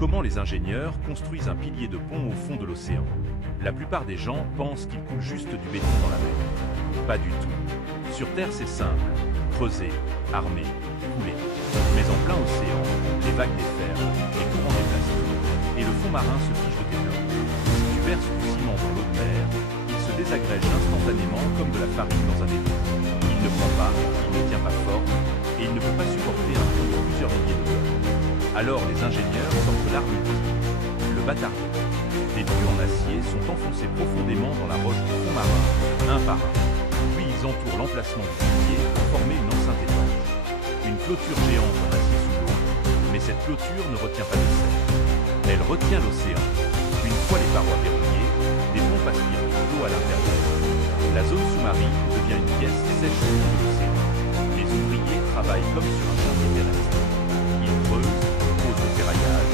Comment les ingénieurs construisent un pilier de pont au fond de l'océan? La plupart des gens pensent qu'il coule juste du béton dans la mer. Pas du tout. Sur Terre, c'est simple. Creuser, armer, couler. Mais en plein océan, les vagues déferlent, les courants déplacent tout, et le fond marin se fige de tes blocs. Si tu verses du ciment dans l'eau de mer, il se désagrège instantanément comme de la farine dans un étau. Il ne prend pas, il ne tient pas fort, et il ne peut pas supporter un pont de plusieurs milliers de blocs. Alors les ingénieurs sortent l'arme ultime, le bâtardon. Des tuyaux en acier sont enfoncés profondément dans la roche du fond marin, un par un. Puis ils entourent l'emplacement du pilier pour former une enceinte étanche. Une clôture géante en acier sous l'eau, mais cette clôture ne retient pas de sel. Elle retient l'océan. Une fois les parois verrouillées, des pompes aspirent toute l'eau à l'intérieur. La zone sous-marine devient une pièce sèche au fond de l'océan. Les ouvriers travaillent comme sur un chantier terrestre. Ils creusent, posent le ferraillage,